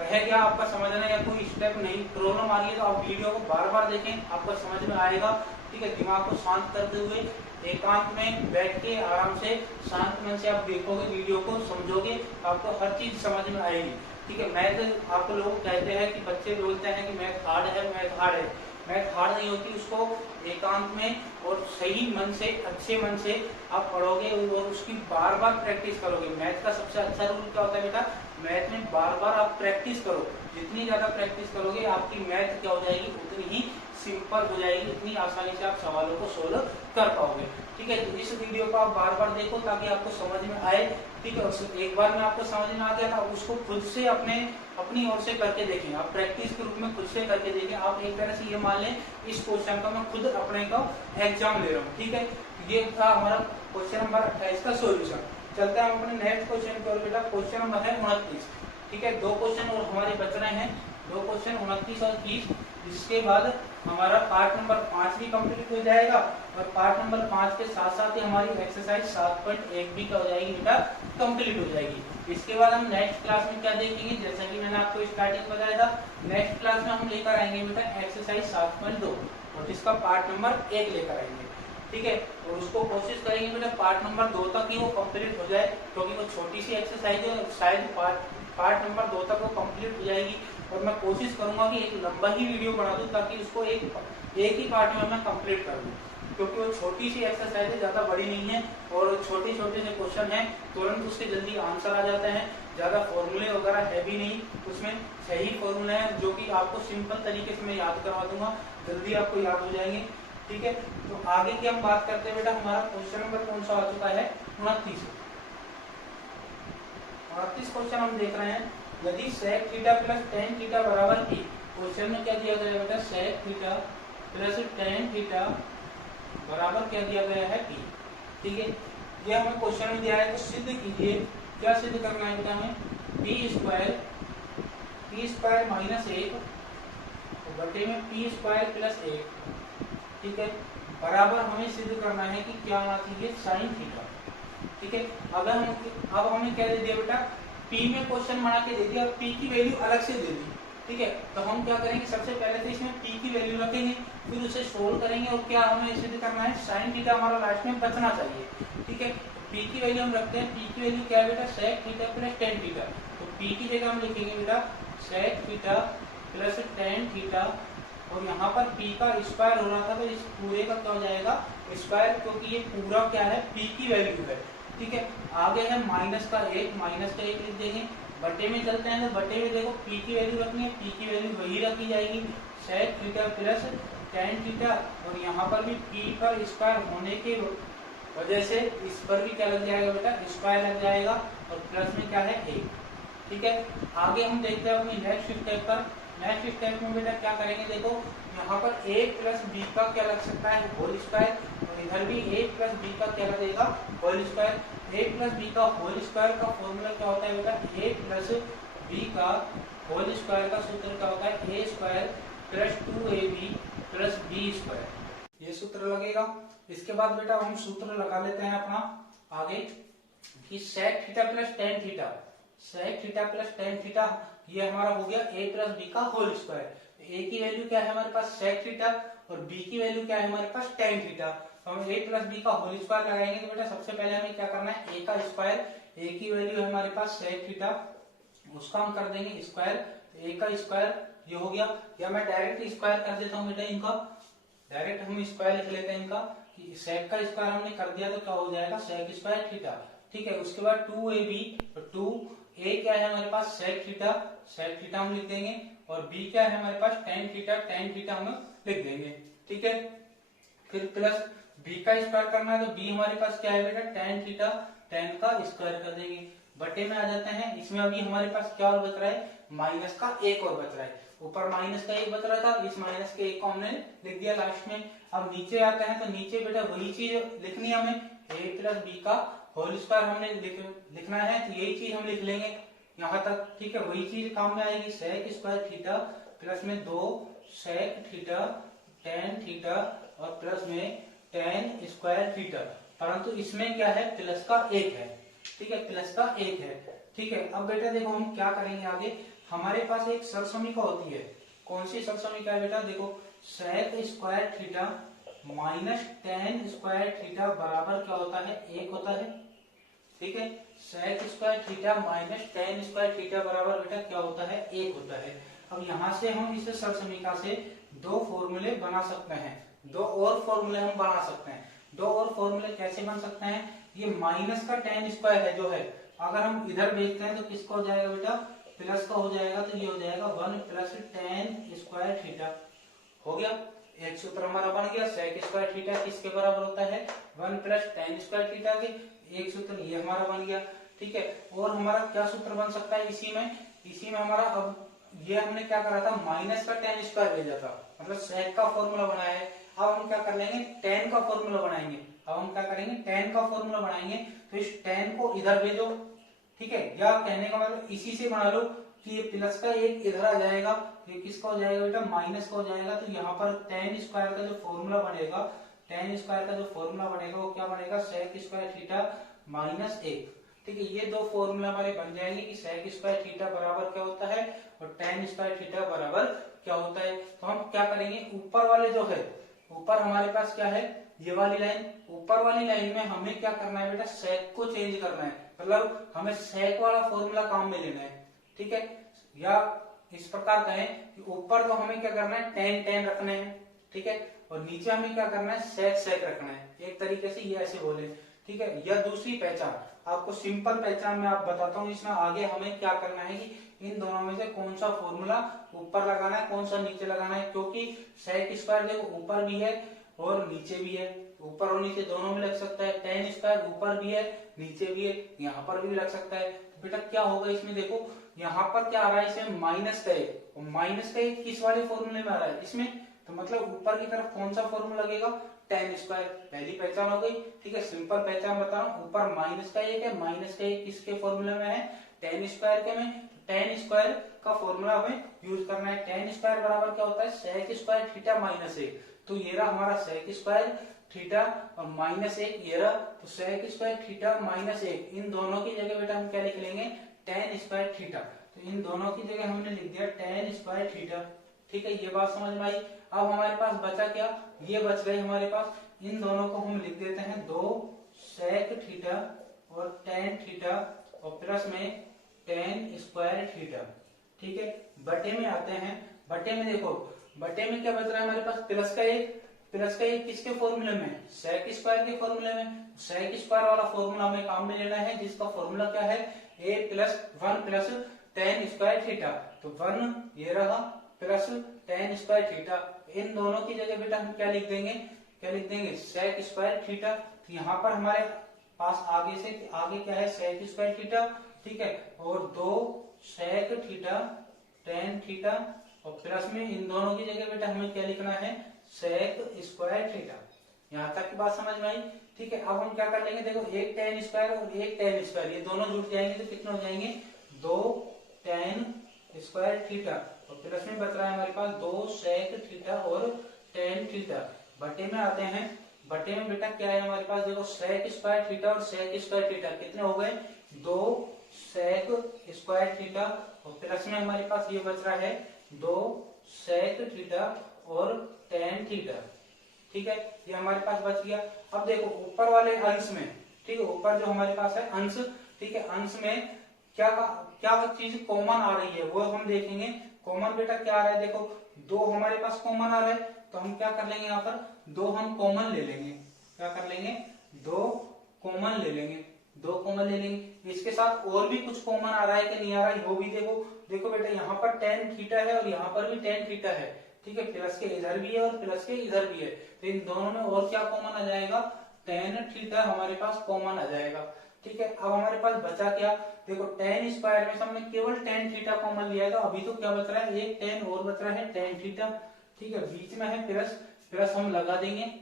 रह गया आपका समझना या कोई स्टेप नहीं प्रॉब्लम आ रही है, तो आप वीडियो को बार बार देखें, आपको समझ में आएगा। ठीक है, दिमाग को शांत करते हुए एकांत में बैठ के आराम से शांत मन से आप देखोगे, वीडियो को समझोगे, आपको हर चीज समझ में आएगी। ठीक है, मैथ आप लोग कहते हैं कि बच्चे बोलते हैं कि मैथ हार्ड है, मैथ हार्ड है। मैथ हार्ड नहीं होती, उसको एकांत में और सही मन से, अच्छे मन से आप पढ़ोगे और उसकी बार बार प्रैक्टिस करोगे। मैथ का सबसे अच्छा रूल क्या होता है बेटा, मैथ में बार बार आप प्रैक्टिस करो। जितनी ज्यादा प्रैक्टिस करोगे आपकी मैथ क्या हो जाएगी, उतनी ही सिंपल हो जाएगी, इतनी आसानी से आप सवालों को सोल्व कर पाओगे। ठीक है, तो इस वीडियो को आप बार बार देखो ताकि आपको समझ में आए। ठीक है, एक बार में आपको समझ में आ गया था, उसको खुद से अपनी ओर से करके देखें, आप प्रैक्टिस के रूप में खुद से करके देखें। आप एक तरह से ये मान लें इस क्वेश्चन का मैं खुद अपने का एग्जाम ले रहा हूँ। ठीक है, ये था हमारा क्वेश्चन नंबर 28 का सोल्यूशन। चलते हैं हम अपने नेक्स्ट क्वेश्चन की ओर बेटा। क्वेश्चन नंबर है 29। ठीक है, 2 क्वेश्चन और हमारे बच रहे हैं, 2 क्वेश्चन 29 और 30। इसके बाद हमारा पार्ट नंबर 5 भी कंप्लीट हो जाएगा, और पार्ट नंबर 5 के साथ साथ ही हमारी एक्सरसाइज 7.1 भी हो जाएगी बेटा, कंप्लीट हो जाएगी। इसके बाद हम नेक्स्ट क्लास में क्या देखेंगे, जैसा कि मैंने आपको स्टार्टिंग बताया था, नेक्स्ट क्लास में हम लेकर आएंगे बेटा एक्सरसाइज 7.2 और इसका पार्ट नंबर 1 लेकर आएंगे। ठीक है। और उसको कोशिश करेंगे बेटा पार्ट नंबर 2 तक ही वो कंप्लीट हो जाए, क्योंकि वो छोटी सी एक्सरसाइज है, शायद पार्ट नंबर 2 तक वो कंप्लीट हो जाएगी। और मैं कोशिश करूंगा कि एक लंबा ही वीडियो बना दूं, ताकि उसको एक ही पार्ट में मैं कंप्लीट कर दूं, क्योंकि वो छोटी सी एक्सरसाइज है, ज्यादा बड़ी नहीं है, और छोटे छोटे से क्वेश्चन है, तुरंत उसके जल्दी आंसर आ जाते हैं, ज्यादा फॉर्मूले वगैरह है भी नहीं उसमें, सही फॉर्मूले हैं जो कि आपको सिंपल तरीके से मैं याद करवा दूंगा, जल्दी आपको याद हो जाएंगे। ठीक है, तो आगे की हम बात करते हैं बेटा, हमारा क्वेश्चन नंबर कौन सा आ चुका है, 29 क्वेश्चन हम देख रहे हैं। यदि sec theta plus tan theta बराबर p, क्वेश्चन में क्या दिया गया है बेटा, sec theta plus tan theta बराबर क्या दिया गया है p। ठीक है, ये हमें क्वेश्चन में दिया है, तो सिद्ध कीजिए। क्या सिद्ध करना है बेटा हमें, p स्क्वायर माइनस 1 बटे में p स्क्वायर प्लस 1, ठीक है, बराबर हमें सिद्ध करना है कि क्या आना चाहिए, साइन थीटा। ठीक है, अब हमें क्या दे दिया बेटा, p में क्वेश्चन बना के दे दिया, p की वैल्यू अलग से दे दी। ठीक है, तो हम क्या करेंगे, सबसे पहले तो इसमें p की वैल्यू रखेंगे, फिर उसे सोल्व करेंगे, और क्या हमें सिद्ध करना है, साइन थीटा हमारा लास्ट में बचना चाहिए। ठीक है, p की वैल्यू हम रखते हैं, p की वैल्यू क्या है बेटा, sec theta plus tan theta. तो p की जगह हम लिखेंगे बेटा sec theta plus tan theta, और यहाँ पर p का स्क्वायर हो रहा था, तो इस पूरे का क्या हो जाएगा, स्क्वायर, क्योंकि ये पूरा क्या है, p की वैल्यू है। ठीक है, आगे है माइनस का 1 लिख देंगे, बटे में चलते हैं, तो बटे में देखो p की वैल्यू रखनी है, p की वैल्यू वही रखी जाएगी, sec theta plus tan theta, और यहाँ पर भी p पर स्क्वायर होने के वजह से इस पर भी क्या लग जाएगा बेटा, स्क्वायर लग जाएगा, और प्लस में क्या है 1। ठीक है, आगे हम देखते हैं अपनी नेक्स्ट स्टेप पर। नेक्स्ट स्टेप में बेटा क्या करेंगे, देखो यहाँ पर a प्लस बी का क्या लग सकता है, होल स्क्वायर, और इधर भी a प्लस बी का क्या लगेगा, whole square. a plus B का होल स्क्वायर का फॉर्मूला क्या होता है बेटा, a प्लस बी का होल स्क्वायर का सूत्र क्या होता है, a square plus 2ab plus B square, ये सूत्र लगेगा। इसके बाद बेटा हम सूत्र लगा लेते हैं अपना आगे, कि sec theta plus tan theta, sec theta plus tan theta, ये हमारा हो गया a प्लस बी का होल स्क्वायर। a की वैल्यू क्या है हमारे पास, sec थीटा, और b की वैल्यू क्या है हमारे पास, tan थीटा। तो हम a प्लस बी का होल स्क्वायर लगाएंगे, तो बेटा सबसे पहले हमें क्या करना है, a का स्क्वायर, a की वैल्यू है हमारे पास sec थीटा, उसका हम कर देंगे स्क्वायर, a का स्क्वायर ये हो गया, या मैं डायरेक्ट स्क्वायर कर देता हूँ बेटा इनका, डायरेक्ट हम स्क्वायर लिख लेते हैं इनका, कि sec का स्क्वायर हमने कर दिया, तो क्या हो जाएगा, sec स्क्वायर थीटा। ठीक है, उसके बाद 2ab, तो 2a क्या है हमारे पास, sec थीटा हम लिख देंगे, और b क्या है हमारे पास, tan थीटा हम लिख देंगे। ठीक है, फिर प्लस b का स्क्वायर करना है, तो b हमारे पास क्या है बेटा, tan थीटा, tan का स्क्वायर कर देंगे, बटे में आ जाते हैं। इसमें अभी हमारे पास क्या और बच रहा है, माइनस का 1 और बच रहा है, ऊपर माइनस का 1 बच रहा था, इस माइनस के 1 को हमने लिख दिया लास्ट में। अब नीचे आते हैं, तो नीचे बेटा वही चीज लिखनी है हमें, a प्लस बी का होल स्क्वायर हमने लिखना है, तो यही चीज हम लिख लेंगे यहाँ तक। ठीक है, वही चीज काम में आएगी, sec स्क्वायर थीटा प्लस में 2 sec थीटा tan थीटा, और प्लस में tan स्क्वायर थीटा, परंतु इसमें क्या है, प्लस का 1 है। ठीक है, प्लस का 1 है। ठीक है, अब बेटा देखो हम क्या करेंगे आगे, हमारे पास एक सरसमीका होती है, कौन सी सरसमीका है बेटा, देखो sec square theta minus tan square theta बराबर क्या होता है, 1 होता है। ठीक है, sec square theta minus tan square theta बराबर बेटा क्या होता है, 1 होता है। अब यहाँ से हम इस सरसमीका से दो फॉर्मूले बना सकते हैं, दो और फॉर्मूले हम बना सकते हैं। दो और फॉर्मूले कैसे बन सकते हैं, ये माइनस का tan स्क्वायर है जो है, अगर हम इधर भेजते हैं तो किसका हो जाएगा बेटा, प्लस का हो जाएगा, तो ये हो जाएगा 1 प्लस tan स्क्वायर थीटा, हो गया। एक सूत्र हमारा बन गया, sec स्क्वायर थीटा किसके बराबर होता है, 1 प्लस tan स्क्वायर थीटा के, एक सूत्र ये हमारा बन गया। ठीक है, और हमारा क्या सूत्र बन सकता है इसी में हमारा, अब ये हमने क्या करा था, माइनस का tan स्क्वायर भेजा था, मतलब sec का फॉर्मूला बनाया है। अब हम क्या कर लेंगे, tan का फॉर्मूला बनाएंगे। अब हम क्या करेंगे, tan का फॉर्मूला बनाएंगे, तो इस tan को इधर भेजो। ठीक है, या कहने का मतलब इसी से बना लो कि ये प्लस का 1 इधर आ जाएगा, ये किसका हो जाएगा बेटा, माइनस का हो जाएगा। तो यहाँ पर tan स्क्वायर का जो फॉर्मूला बनेगा, वो क्या बनेगा, sec स्क्वायर थीटा माइनस 1। ठीक है, ये दो फॉर्मूला हमारे बन जाएंगे कि sec स्क्वायर थीटा बराबर क्या होता है, और tan स्क्वायर थीटा बराबर क्या होता है। तो हम क्या करेंगे, ऊपर वाले जो है, ऊपर हमारे पास क्या है, ये वाली लाइन, ऊपर वाली लाइन में हमें क्या करना है बेटा, सेक को चेंज करना है, मतलब हमें सेक वाला फॉर्मूला काम में लेना है, ठीक है। या इस प्रकार कहें कि ऊपर तो हमें क्या करना है, टेन टेन रखने हैं, ठीक है, और नीचे हमें क्या करना है, सेक सेक रखना है, एक तरीके से ये ऐसे बोले, ठीक है। या दूसरी पहचान, आपको सिंपल पहचान में आप बताता हूँ, इसमें आगे हमें क्या करना है कि इन दोनों में से कौन सा फॉर्मूला ऊपर लगाना है, कौन सा नीचे लगाना है, क्योंकि सेक स्क्वायर देखो ऊपर भी है और नीचे भी है, ऊपर और नीचे दोनों में लग सकता है। टेन स्क्वायर ऊपर भी है नीचे भी है, यहाँ पर भी लग सकता है। तो बेटा क्या होगा इसमें, देखो यहाँ पर क्या आ रहा है, इसमें माइनस का एक, और माइनस का एक किस वाले फॉर्मूले में आ रहा है इसमें, तो मतलब ऊपर की तरफ कौन सा फॉर्मूला लगेगा, टेन स्क्वायर, पहली पहचान हो गई, ठीक है। सिंपल पहचान बता रहा हूँ, ऊपर माइनस का एक है, माइनस का एक किसके फॉर्मूले में है, टेन स्क्वायर के में, टेन स्क्वायर का फॉर्मूला हमें यूज करना है। टेन स्क्वायर बराबर क्या होता है, सेक स्क्वायर थीटा माइनस एक, तो ये रहा हमारा सेक स्क्वायर थीटा और माइनस एक ये रहा, तो सेक स्क्वायर थीटा माइनस एक, इन दोनों की जगह बेटा हम क्या लिख लेंगे, टेन स्क्वायर थीटा, तो इन दोनों की जगह हमने लिख दिया टेन स्क्वायर थीटा, ठीक है। ये बात समझ में आई। अब हमारे पास बचा क्या, ये बच गए हमारे पास, इन दोनों को हम लिख देते हैं दो सेक थीटा और टेन थीटा और प्लस में टेन स्क्वायर थीटा, ठीक है। बटे में आते हैं, बटे में देखो, बटे में क्या बच रहा है हमारे पास, प्लस का एक, प्लस का एक किसके फॉर्मूले में, सेक स्क्वायर के फॉर्मूले में। सेक स्क्वायर वाला फॉर्मूला हमें काम में लेना है, जिसका फॉर्मूला क्या है, a plus one plus ten square theta, तो वन ये रहा प्लस टेन स्क्वायर थीटा, इन दोनों की जगह बेटा हम क्या लिख देंगे, क्या लिख देंगे, सेक स्क्वायर थीटा। तो यहाँ पर हमारे पास आगे से आगे क्या है, सेक स्क्वायर थीटा, ठीक है, और दो सेक थीटा टेन थीटा और प्लस में इन दोनों की जगह बेटा हमें क्या लिखना है, सेक स्क्वायर थीटा। यहाँ तक की बात समझ में आई, ठीक है। अब हम क्या कर लेंगे, देखो एक टेन स्क्वायर और एक टेन स्क्वायर ये दोनों जुड़ जाएंगे तो कितने हो जाएंगे, दो टेन स्क्वायर थीटा और प्लस में बच रहा है हमारे पास दो सेक थीटा और टेन थीटा। बटे में आते हैं, बटे में बेटा क्या है हमारे पास, देखो सेक स्क्वायर थीटा और सेक स्क्वायर थीटा कितने हो गए, दो सेक स्क्वायर थीटा और प्लस में हमारे पास ये बच रहा है दो सेक थीटा और टेन थीटा, ठीक है। ये हमारे पास बच गया। अब देखो ऊपर वाले अंश में, ठीक है, ऊपर जो हमारे पास है अंश, ठीक है, अंश में क्या क्या चीज कॉमन आ रही है वो हम देखेंगे। कॉमन बेटा क्या आ रहा है, देखो दो हमारे पास कॉमन आ रहा है, तो हम क्या कर लेंगे, यहाँ पर दो हम कॉमन ले लेंगे, क्या कर लेंगे, दो कॉमन ले लेंगे, दो कॉमन ले लेंगे। इसके साथ और भी कुछ कॉमन आ रहा है कि नहीं आ रहा है वो भी देखो। देखो बेटा यहाँ पर टेन थीटा है और यहाँ पर भी टेन थीटा है, ठीक है, प्लस के इधर भी है और प्लस के इधर भी है, तो इन दोनों में और क्या कॉमन आ जाएगा, टेन थीटा हमारे पास कॉमन आ जाएगा, ठीक है। अब हमारे पास बचा क्या, देखो टेन स्क्वायर में से हमने केवल टेन थीटा कॉमन लिया है, तो अभी तो क्या बच रहा है, एक टेन और बच रहा है टेन थीटा, ठीक है, बीच में है प्लस, प्लस हम लगा देंगे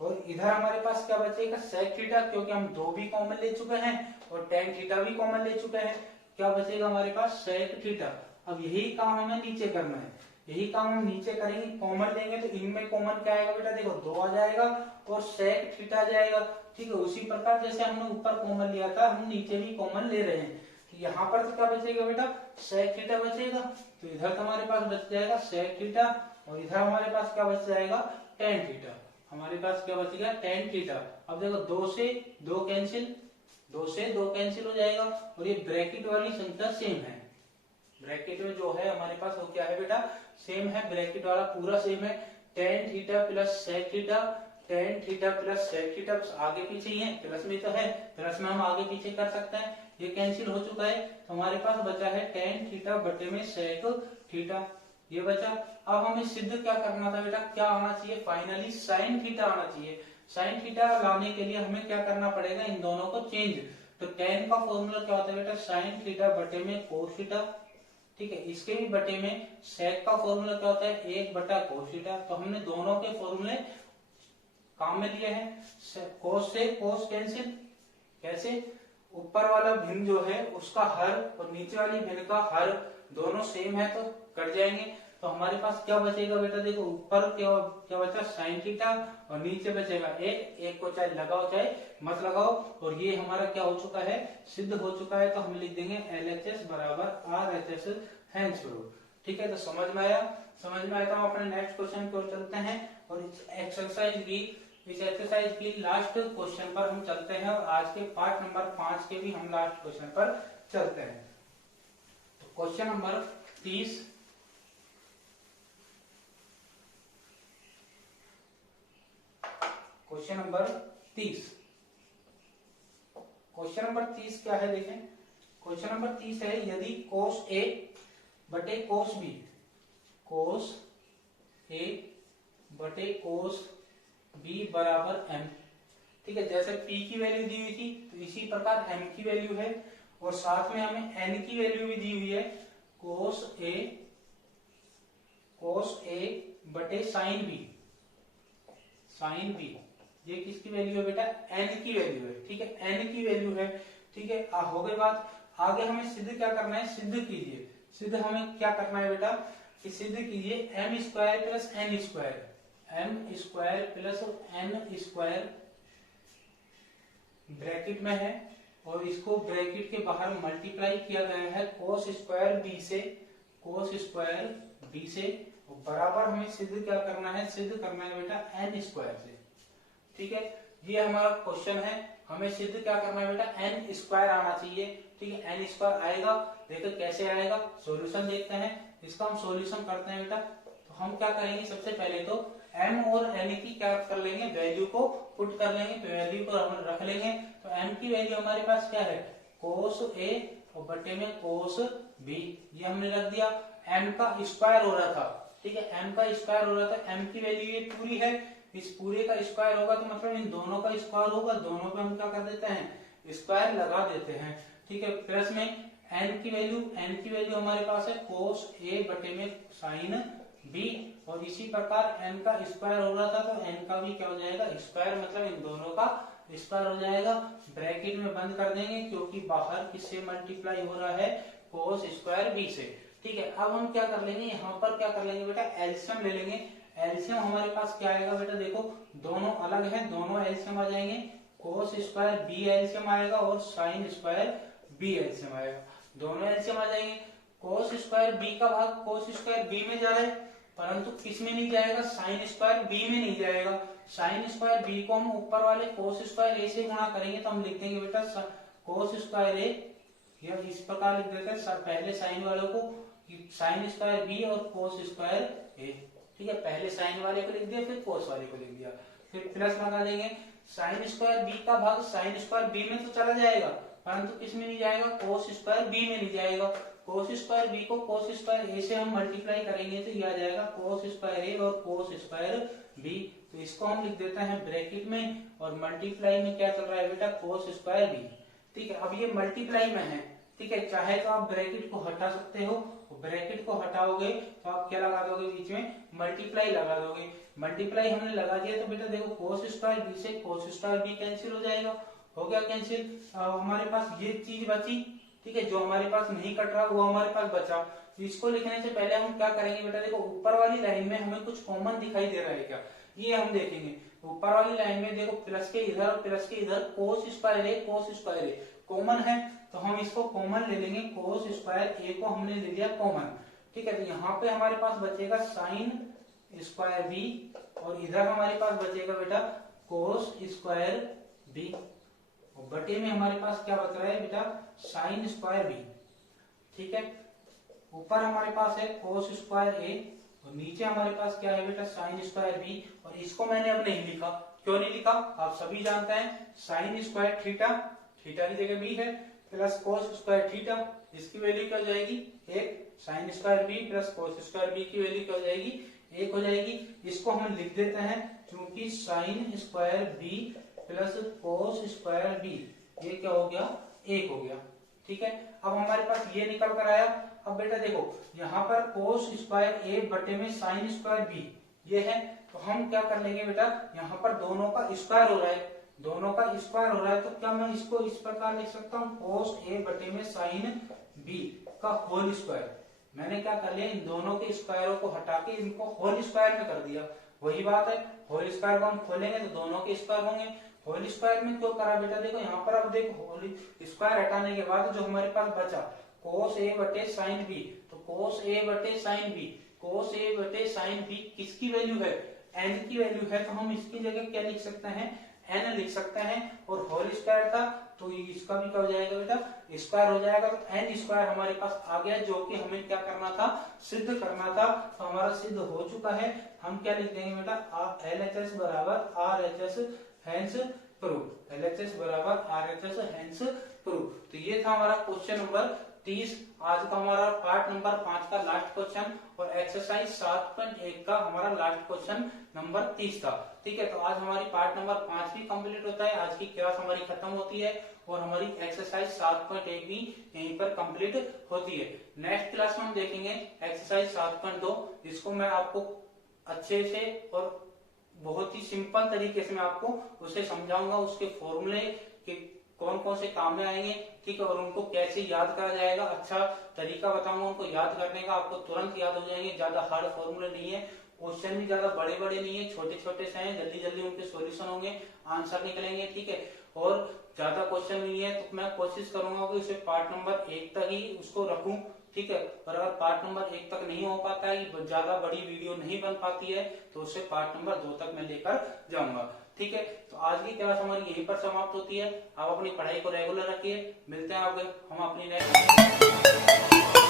और इधर हमारे पास क्या बचेगा, सेक थीटा, क्योंकि हम दो भी कॉमन ले चुके हैं और टेन थीटा भी कॉमन ले चुके हैं, क्या बचेगा हमारे पास, सेक थीटा। अब यही काम हमें नीचे करना है, यही काम हम नीचे करेंगे, कॉमन लेंगे तो इनमें कॉमन क्या आएगा बेटा, देखो दो आ जाएगा और सेक थीटा आ जाएगा, ठीक है। उसी प्रकार जैसे हमने ऊपर कॉमन लिया था हम नीचे भी कॉमन ले रहे हैं, तो यहाँ पर तो क्या बचेगा बेटा, सेक थीटा बचेगा, तो इधर तो हमारे पास बच जाएगा सेक थीटा और इधर हमारे पास क्या बच जाएगा, टेन थीटा, हमारे पास क्या बचेगा, टेन थीटा। अब देखो दो से दो कैंसिल, दो से दो कैंसिल हो जाएगा और ये ब्रैकेट वाली संख्या सेम है, ब्रैकेट में जो है हमारे पास वो क्या है बेटा, सेम है, ब्रैकेट वाला पूरा सेम है, tan theta plus sec theta, tan theta plus sec theta, आगे पीछे ही है, प्लस में तो है, प्लस में हम आगे पीछे कर सकते हैं, ये कैंसिल हो चुका है, तो हमारे पास बचा है टेन थीटा बटे में सेक थीटा, ये बचा। अब हमें सिद्ध क्या करना था बेटा, क्या आना चाहिए, फाइनली साइन थीटा आना चाहिए। साइन थीटा लाने के लिए हमें क्या करना पड़ेगा, इन दोनों को चेंज, तो टेन का फॉर्मूला क्या होता है बेटा, साइन थीटा बटे में कोस थीटा, ठीक है, इसके भी बटे में सेक का फॉर्मूला क्या होता है, एक बटा कोस थीटा, तो हमने दोनों के फॉर्मूले काम में लिए हैं। कोस से कोस कैंसिल, कैसे, ऊपर वाला भिन्न जो है उसका हर और नीचे वाली भिन्न का हर दोनों सेम है तो कट जाएंगे, तो हमारे पास क्या बचेगा बेटा, देखो ऊपर क्या बचा, साइन थीटा और नीचे बचेगा एक, एक को चाहे लगाओ चाहे मत लगाओ, और ये हमारा क्या हो चुका है, सिद्ध हो चुका है, तो हम लिख देंगे LHS बराबर RHS हैंस प्रूव, ठीक है। तो समझ में आया, समझ में आया तो हम अपने नेक्स्ट क्वेश्चन की ओर चलते हैं और एक्सरसाइज भी इस एक्सरसाइज की लास्ट क्वेश्चन पर हम चलते हैं और आज के पार्ट नंबर 5 के भी हम लास्ट क्वेश्चन पर चलते हैं। तो क्वेश्चन नंबर 30, क्वेश्चन नंबर 30 क्या है देखें। क्वेश्चन नंबर 30 है, यदि कोस ए बटे कोस बी, कोस ए बटे कोस बी बराबर एम, ठीक है। जैसे P की वैल्यू दी हुई थी तो इसी प्रकार M की वैल्यू है और साथ में हमें N की वैल्यू भी दी हुई है, कोस ए बटे साइन बी, साइन बी। ये किसकी वैल्यू है बेटा? N की वैल्यू है, ठीक है, N की वैल्यू है, ठीक है। हो गई बात। आगे हमें सिद्ध क्या करना है? सिद्ध कीजिए। सिद्ध हमें क्या करना है बेटा कि सिद्ध कीजिए m square plus n square, m square plus n square bracket में है और इसको ब्रैकेट के बाहर मल्टीप्लाई किया गया है कोस स्क्वायर बी से, कोस स्क्वायर बी से, बराबर हमें सिद्ध क्या करना है? सिद्ध करना है बेटा n स्क्वायर से, ठीक है। ये हमारा क्वेश्चन है, हमें सिद्ध क्या करना है बेटा? n स्क्वायर आना चाहिए, ठीक है। n स्क्वायर आएगा, देखो कैसे आएगा, सॉल्यूशन देखते हैं। इसका हम सॉल्यूशन करते हैं बेटा। तो हम क्या करेंगे? सबसे पहले तो m और n की क्या कर लेंगे? वैल्यू को पुट कर लेंगे, वैल्यू को हम रख लेंगे। तो m की वैल्यू हमारे पास क्या है? कोस a और बटे में कोस b, ये हमने रख दिया। m का स्क्वायर हो रहा था, ठीक है, m का स्क्वायर हो रहा था, m की वैल्यू ये पूरी है, इस पूरे का स्क्वायर होगा तो मतलब इन दोनों का स्क्वायर होगा, दोनों पे हम क्या कर देते हैं? स्क्वायर लगा देते हैं, ठीक है। प्लस में n की वैल्यू हमारे पास है कोस a बटे में साइन b, और इसी प्रकार n का स्क्वायर हो रहा था तो n का भी क्या हो जाएगा? स्क्वायर, मतलब इन दोनों का स्क्वायर हो जाएगा। ब्रैकेट में बंद कर देंगे क्योंकि बाहर किससे मल्टीप्लाई हो रहा है? कोस स्क्वायर b से, ठीक है। अब हम क्या कर लेंगे? यहाँ पर क्या कर लेंगे बेटा? एलसीएम ले लेंगे। एलसीएम हमारे पास क्या आएगा बेटा? देखो दोनों अलग हैं, दोनों एलसीएम आ जाएंगे। कोस स्क्वायर बी एलसीएम आएगा और साइन स्क्वायर बी एलसीएम आएगा, दोनों एलसीएम आ जाएंगे। कोस स्क्वायर बी का भाग कोस स्क्वायर बी में जा रहा है, परंतु किस में नहीं जाएगा? साइन स्क्वायर बी में नहीं जाएगा। साइन स्क्वायर बी को हम ऊपर वाले कोस स्क्वायर ए से गुणा करेंगे तो हम लिख देंगे बेटा कोस स्क्वायर ए, या इस प्रकार लिख देते हैं पहले साइन वालों को साइन स्क्वायर बी और कोस स्क्वायर ए, ठीक है। पहले साइन वाले को लिख दिया, फिर कोस वाले को लिख दिया, फिर प्लस लगा देंगे। साइन स्क्वायर बी का भाग साइन स्क्वायर बी में तो चला जाएगा, परंतु किस में नहीं जाएगा? कोस स्क्वायर बी में नहीं जाएगा। कोस स्क्वायर बी को कोस स्क्वायर ए से हम मल्टीप्लाई करेंगे तो ये आ जाएगा कोस स्क्वायर ए और कोस स्क्वायर बी। तो इसको हम लिख देते हैं ब्रैकेट में, और मल्टीप्लाई में क्या चल रहा है बेटा? कोस स्क्वायर बी, ठीक है। अब ये मल्टीप्लाई में है, ठीक है, चाहे तो आप ब्रैकेट को हटा सकते हो, ब्रैकेट को हटाओगे तो आप क्या लगा दोगे? बीच में मल्टीप्लाई लगा दोगे। मल्टीप्लाई हमने लगा दिया तो बेटा देखो कोस स्क्वायर बी से कोस स्क्वायर बी कैंसिल हो जाएगा, हो गया कैंसिल। हमारे पास ये चीज बची, ठीक है, जो हमारे पास नहीं कट रहा वो हमारे पास बचा। इसको लिखने से पहले हम क्या करेंगे बेटा? देखो ऊपर वाली लाइन में हमें कुछ कॉमन दिखाई दे रहा है क्या, ये हम देखेंगे। ऊपर वाली लाइन में देखो प्लस के इधर और प्लस के इधर कोस स्क्वायर ए, कोस स्क्वायर ए कॉमन है, तो हम इसको कॉमन ले लेंगे। कोस स्क्वायर ए को हमने ले लिया कॉमन, ठीक है। तो यहाँ पे हमारे पास बचेगा साइन स्क्वायर बी और इधर हमारे पास बचेगा बेटा कोस स्क्वायर बी, और बटे में हमारे पास क्या बच रहा है बेटा? साइन स्क्वायर बी, ठीक है। ऊपर हमारे पास है कोस स्क्वायर ए और नीचे हमारे पास क्या है बेटा? Sine square B. और इसको मैंने अब नहीं लिखा, क्यों नहीं लिखा? आप सभी जानते हैं साइन स्क्वायर थीटा, थीटा की जगह बी है, प्लस कोस स्क्वायर थीटा, इसकी वैल्यू क्या हो जाएगी? एक। Sine square B plus cos square B की वैल्यू क्या हो जाएगी? एक हो जाएगी। इसको हम लिख देते हैं क्योंकि sine square B plus cos square B ये क्या हो गया? एक हो गया, ठीक है। अब हमारे पास ये निकल कर आया। अब बेटा देखो यहाँ पर कोस स्क्वायर ए बटे में साइन स्क्वायर बी ये है, तो हम क्या कर लेंगे बेटा? यहाँ पर दोनों का स्क्वायर हो रहा है, दोनों का स्क्वायर हो रहा है, तो क्या मैं इसको इस प्रकार लिख सकता हूँ? कोस ए बटे में साइन बी का होल स्क्वायर। मैंने क्या कर लिया? इन दोनों के स्क्वायरों को हटा के इनको होल स्क्वायर में कर दिया। वही बात है, होल स्क्वायर को हम खोलेंगे तो दोनों के स्क्वायर होंगे। होल स्क्वायर में क्यों करा बेटा? देखो यहाँ पर अब देखो होल स्क्वायर हटाने के बाद जो हमारे पास बचा कोस ए बटे साइन बी, तो कोस ए बटे साइन बी, कोस ए बटे साइन बी किसकी वैल्यू है? n की वैल्यू है तो हम इसकी जगह क्या लिख सकते हैं, n लिख सकते हैं। और होल स्क्वायर था तो इसका भी क्या हो जाएगा बेटा, स्क्वायर हो जाएगा। तो n स्क्वायर हमारे पास आ गया, जो कि हमें क्या करना था, सिद्ध करना था। तो हमारा सिद्ध हो चुका है। हम क्या लिख देंगे बेटा, LHS बराबर RHS हेंस प्रूफ। LHS बराबर RHS हेंस प्रूफ। तो ये था हमारा क्वेश्चन नंबर 30, आज का हमारा पार्ट नंबर 5 का लास्ट क्वेश्चन, और एक्सरसाइज 7.1 का हमारा लास्ट क्वेश्चन नंबर 30 था। ठीक है, तो आज हमारी पार्ट नंबर 5 भी कंप्लीट होता है, आज की क्लास हमारी खत्म होती है, और हमारी एक्सरसाइज 7.1 भी यहीं पर कंप्लीट होती है। नेक्स्ट क्लास में हम देखेंगे एक्सरसाइज 7.2, जिसको मैं आपको अच्छे से और बहुत ही सिंपल तरीके से मैं आपको उसे समझाऊंगा, उसके फॉर्मूले के कौन कौन से काम में आएंगे, ठीक है, और उनको कैसे याद करा जाएगा, अच्छा तरीका बताऊंगा उनको याद करने का, आपको तुरंत याद हो जाएंगे। ज्यादा हार्ड फॉर्मूले नहीं है, क्वेश्चन भी ज्यादा बड़े बड़े नहीं है, छोटे छोटे से हैं, जल्दी जल्दी उनके सॉल्यूशन होंगे, आंसर निकलेंगे। ठीक है, और ज्यादा क्वेश्चन नहीं है तो मैं कोशिश करूंगा कि उसे पार्ट नंबर 1 तक ही उसको रखूं। ठीक है, और अगर पार्ट नंबर 1 तक नहीं हो पाता है, ज्यादा बड़ी वीडियो नहीं बन पाती है, तो उसे पार्ट नंबर 2 तक मैं लेकर जाऊंगा। ठीक है, तो आज की क्लास हमारी यहीं पर समाप्त होती है। आप अपनी पढ़ाई को रेगुलर रखिए, मिलते हैं हम अपनी नेक्स्ट